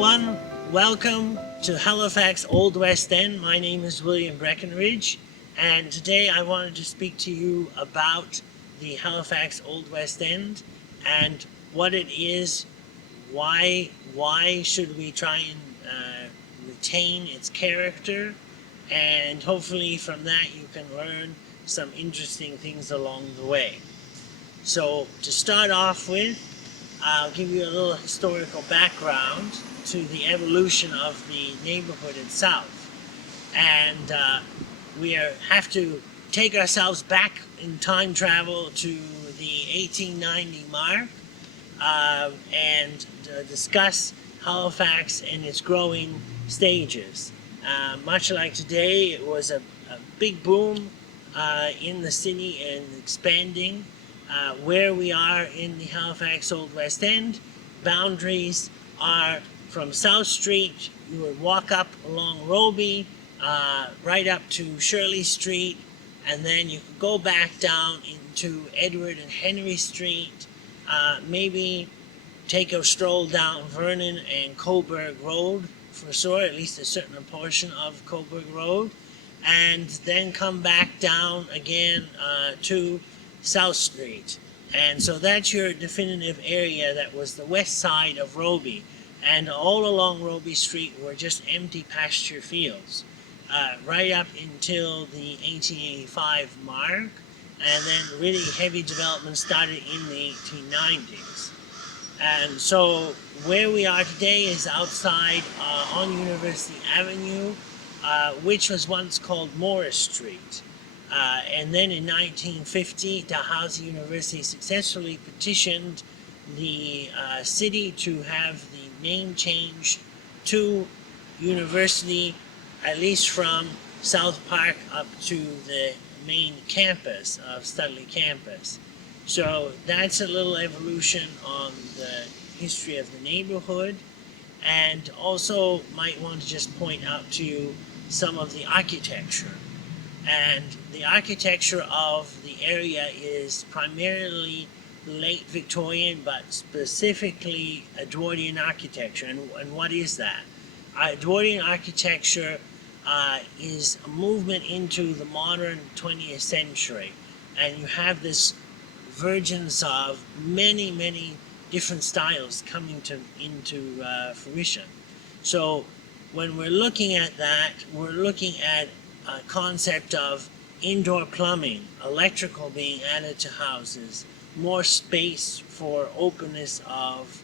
everyone, welcome to Halifax Old West End. My name is William Breckenridge, and today I wanted to speak to you about the Halifax Old West End and what it is, why should we try and retain its character, and hopefully from that you can learn some interesting things along the way. So to start off with, I'll give you a little historical background to the evolution of the neighborhood itself. And we have to take ourselves back in time travel to the 1890 mark and discuss Halifax and its growing stages. Much like today, it was a big boom in the city and expanding. Where we are in the Halifax Old West End, boundaries are from South Street. You would walk up along Roby, right up to Shirley Street, and then you could go back down into Edward and Henry Street, maybe take a stroll down Vernon and Coburg Road for sure, at least a certain portion of Coburg Road, and then come back down again to South Street. And so that's your definitive area. That was the west side of Roby, and all along Roby Street were just empty pasture fields right up until the 1885 mark, and then really heavy development started in the 1890s. And so where we are today is outside on University Avenue, which was once called Morris Street. And then in 1950, Dalhousie University successfully petitioned the city to have the name changed to University, at least from South Park up to the main campus of Studley campus. So that's a little evolution on the history of the neighborhood. And also might want to just point out to you some of the architecture. And the architecture of the area is primarily late Victorian, but specifically Edwardian architecture. And what is that? Edwardian architecture is a movement into the modern 20th century. And you have this vergence of many different styles coming into fruition. So when we're looking at that, we're looking at a concept of indoor plumbing, electrical being added to houses, more space for openness of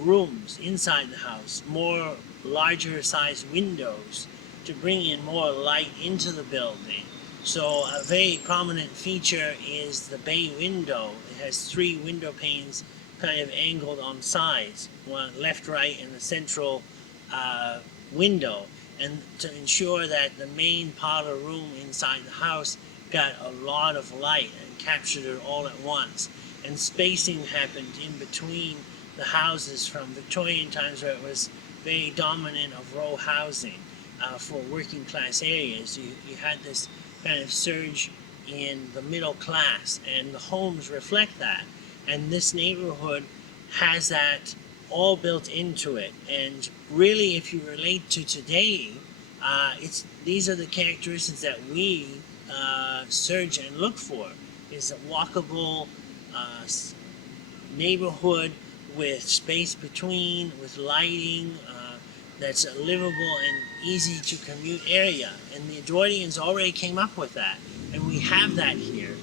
rooms inside the house, more larger size windows to bring in more light into the building. So a very prominent feature is the bay window. It has 3 window panes kind of angled on sides, one left, right, and the central window, and to ensure that the main parlor room inside the house got a lot of light and captured it all at once. And spacing happened in between the houses from Victorian times, where it was very dominant of row housing for working class areas. You had this kind of surge in the middle class, and the homes reflect that. And this neighborhood has that all built into it. And really, if you relate to today, these are the characteristics that we search and look for. Is a walkable neighborhood with space between, with lighting, that's a livable and easy to commute area. And the Edwardians already came up with that, and we have that here.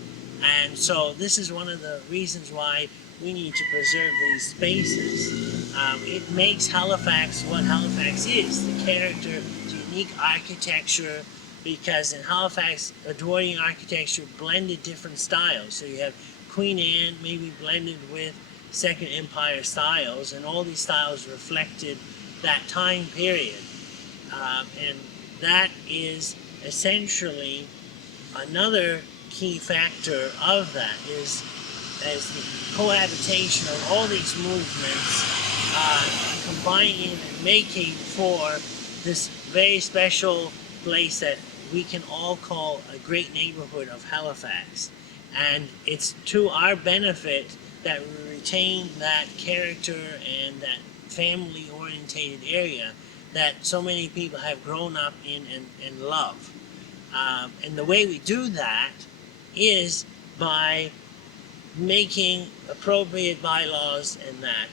And so this is one of the reasons why we need to preserve these spaces. It makes Halifax what Halifax is, the character, the unique architecture, because in Halifax, Edwardian architecture blended different styles. So you have Queen Anne maybe blended with Second Empire styles, and all these styles reflected that time period. And that is essentially another key factor of that is as the cohabitation of all these movements combining and making for this very special place that we can all call a great neighborhood of Halifax. And it's to our benefit that we retain that character and that family-orientated area that so many people have grown up in and love. And the way we do that is by making appropriate bylaws and that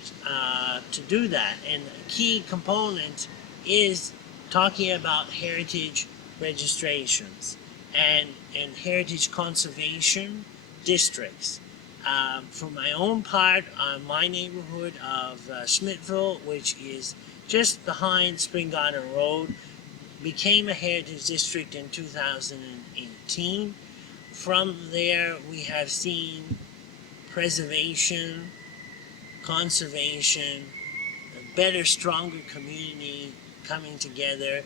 to do that. And a key component is talking about heritage registrations and heritage conservation districts. For my own part, my neighborhood of Smithville, which is just behind Spring Garden Road, became a heritage district in 2018. From there, we have seen preservation, conservation, a better, stronger community coming together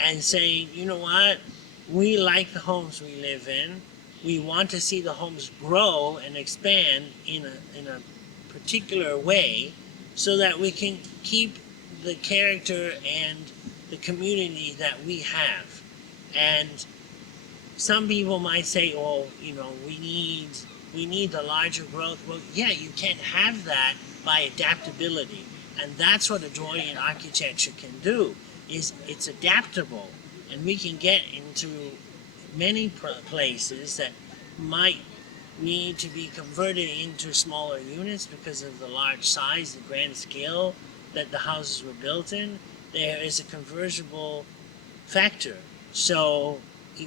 and saying, you know what, we like the homes we live in. We want to see the homes grow and expand in a particular way so that we can keep the character and the community that we have. And some people might say, oh, you know, we need the larger growth. Well, yeah, you can't have that by adaptability. And that's what Edwardian architecture can do, is it's adaptable. And we can get into many places that might need to be converted into smaller units because of the large size, the grand scale that the houses were built in. There is a convertible factor. So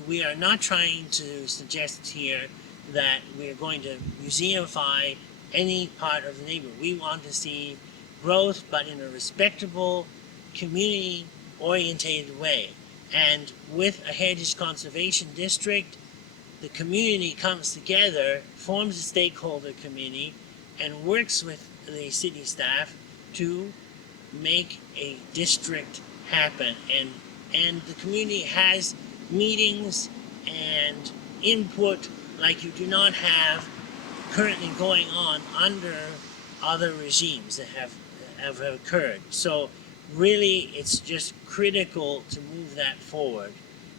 we are not trying to suggest here that we're going to museumify any part of the neighborhood. We want to see growth, but in a respectable, community-orientated way. And with a heritage conservation district, the community comes together, forms a stakeholder committee, and works with the city staff to make a district happen. And the community has meetings and input like you do not have currently going on under other regimes that have occurred. So really, it's just critical to move that forward.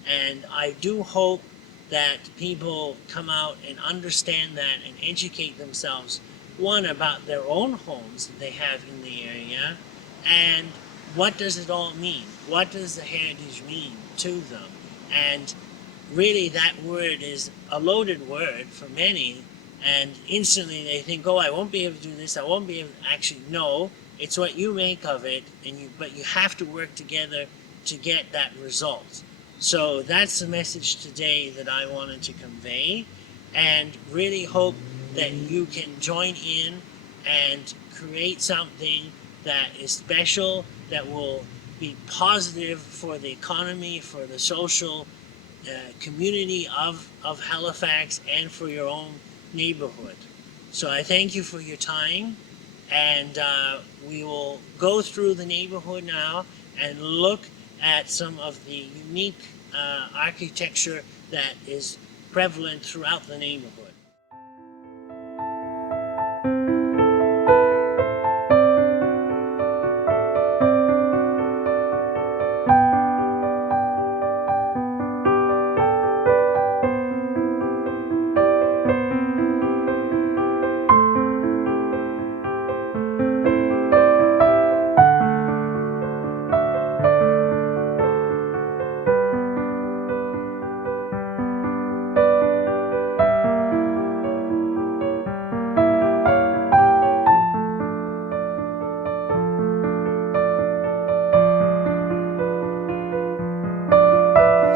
And I do hope that people come out and understand that and educate themselves, one, about their own homes that they have in the area, and what does it all mean? What does the heritage mean to them? And really, that word is a loaded word for many, and instantly they think, oh, I won't be able to do this, I won't be able to. Actually, no, it's what you make of it, but you have to work together to get that result. So that's the message today that I wanted to convey, and really hope that you can join in and create something that is special, that will be positive for the economy, for the social community of Halifax, and for your own neighborhood. So I thank you for your time, and we will go through the neighborhood now and look at some of the unique architecture that is prevalent throughout the neighborhood.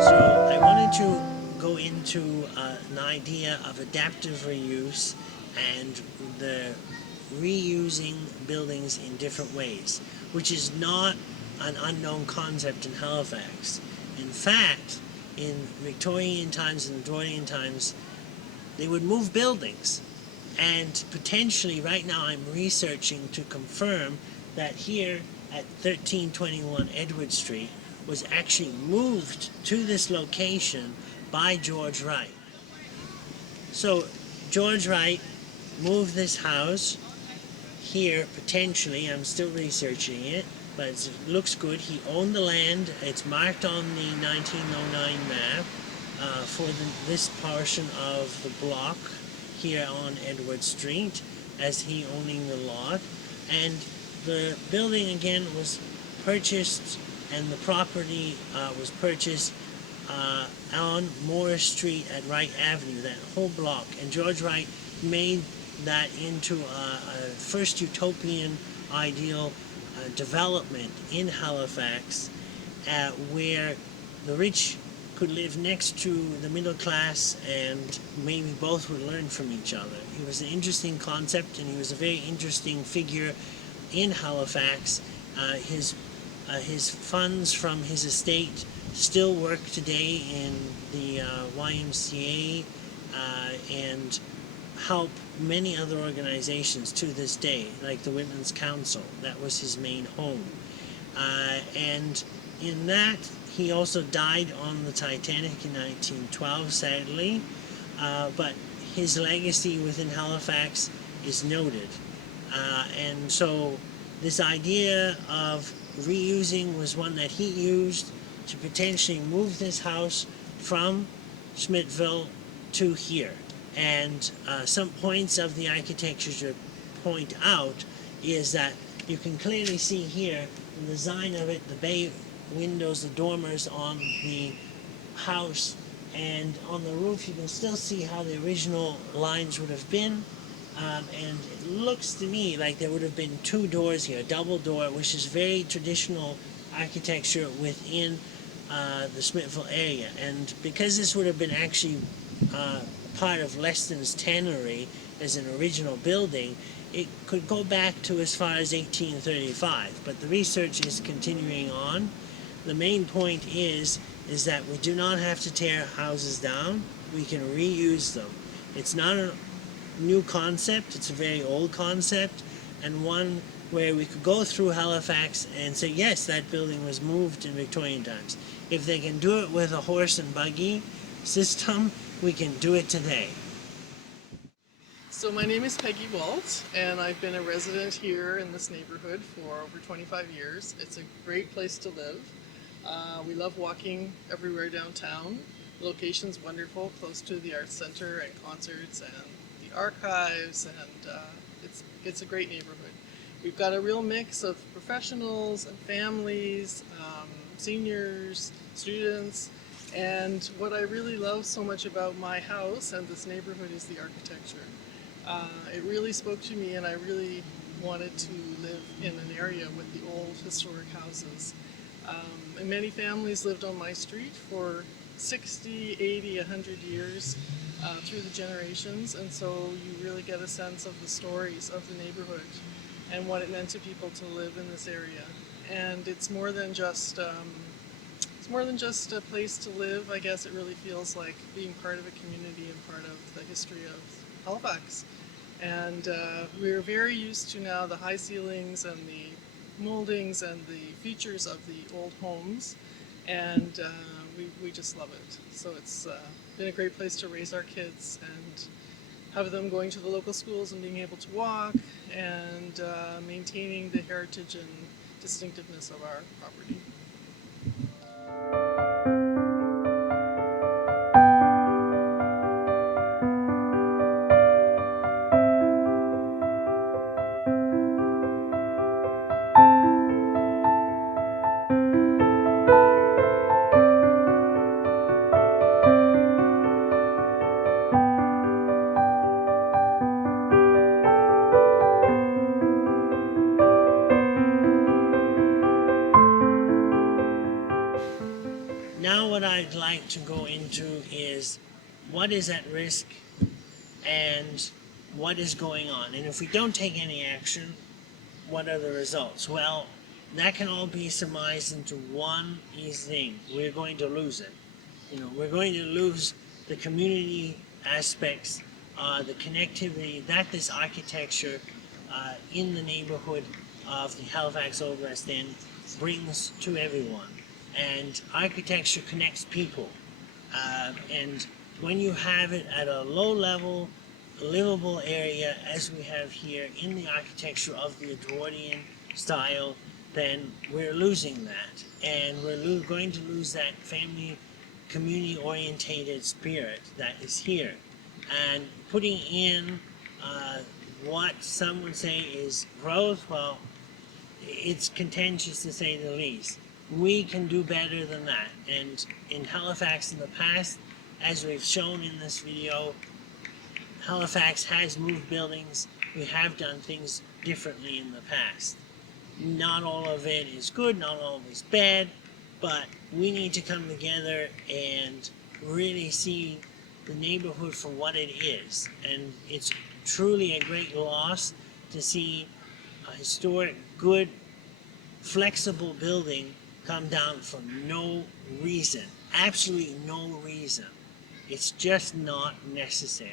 So I wanted to go into an idea of adaptive reuse and the reusing buildings in different ways, which is not an unknown concept in Halifax. In fact, in Victorian times and Edwardian times, they would move buildings. And potentially right now I'm researching to confirm that here at 1321 Edward Street was actually moved to this location by George Wright. So George Wright moved this house here potentially. I'm still researching it, but it looks good. He owned the land. It's marked on the 1909 map for this portion of the block here on Edward Street as he owning the lot. And the building again was purchased, and the property was purchased on Morris Street at Wright Avenue, that whole block. And George Wright made that into a first utopian ideal development in Halifax, where the rich could live next to the middle class and maybe both would learn from each other. It was an interesting concept, and he was a very interesting figure in Halifax. His funds from his estate still work today in the YMCA and help many other organizations to this day, like the Women's Council. That was his main home. And in that, he also died on the Titanic in 1912, sadly, but his legacy within Halifax is noted. And so this idea of reusing was one that he used to potentially move this house from Schmidtville to here. And some points of the architecture to point out is that you can clearly see here the design of it, the bay windows, the dormers on the house, and on the roof you can still see how the original lines would have been. And it looks to me like there would have been two doors here, a double door, which is very traditional architecture within the Smithville area. And because this would have been actually part of Leston's tannery as an original building, it could go back to as far as 1835, but the research is continuing on. The main point is that we do not have to tear houses down, we can reuse them. It's not a new concept, it's a very old concept, and one where we could go through Halifax and say, yes, that building was moved in Victorian times. If they can do it with a horse and buggy system, we can do it today. So my name is Peggy Walt, and I've been a resident here in this neighborhood for over 25 years. It's a great place to live. We love walking everywhere downtown. The location's wonderful, close to the Arts Center and concerts and the archives, and it's a great neighborhood. We've got a real mix of professionals and families, seniors, students, and what I really love so much about my house and this neighborhood is the architecture. It really spoke to me, and I really wanted to live in an area with the old historic houses. And many families lived on my street for 60, 80, 100 years through the generations, and so you really get a sense of the stories of the neighborhood and what it meant to people to live in this area. And it's more than just a place to live. I guess it really feels like being part of a community and part of the history of Halifax. And we're very used to now the high ceilings and the moldings and the features of the old homes, and we just love it. So it's been a great place to raise our kids and have them going to the local schools and being able to walk and maintaining the heritage and distinctiveness of our property. Now what I'd like to go into is what is at risk and what is going on. And if we don't take any action, what are the results? Well, that can all be surmised into one easy thing. We're going to lose it. We're going to lose the community aspects, the connectivity that this architecture in the neighborhood of the Halifax Old West End brings to everyone. And architecture connects people. And when you have it at a low level, livable area, as we have here in the architecture of the Edwardian style, then we're losing that. And we're going to lose that family, community-orientated spirit that is here. And putting in what some would say is growth, well, it's contentious to say the least. We can do better than that. And in Halifax in the past, as we've shown in this video, Halifax has moved buildings. We have done things differently in the past. Not all of it is good, not all of it is bad, but we need to come together and really see the neighborhood for what it is. And it's truly a great loss to see a historic, good, flexible building come down for no reason. Absolutely no reason. It's just not necessary.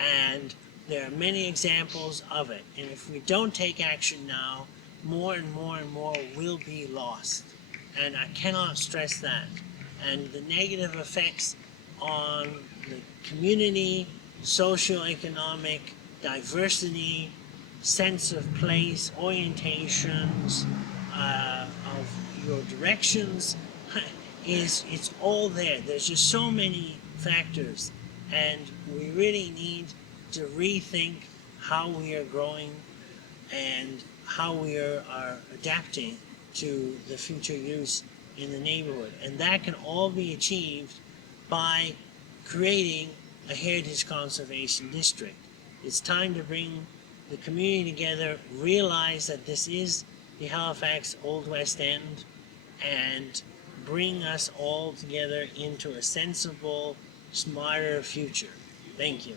And there are many examples of it. And if we don't take action now, more and more and more will be lost. And I cannot stress that. And the negative effects on the community, socioeconomic, diversity, sense of place, orientations, of your directions, it's all there. There's just so many factors, and we really need to rethink how we are growing and how we are adapting to the future use in the neighborhood. And that can all be achieved by creating a heritage conservation district. It's time to bring the community together, realize that this is the Halifax Old West End, and bring us all together into a sensible, smarter future. Thank you.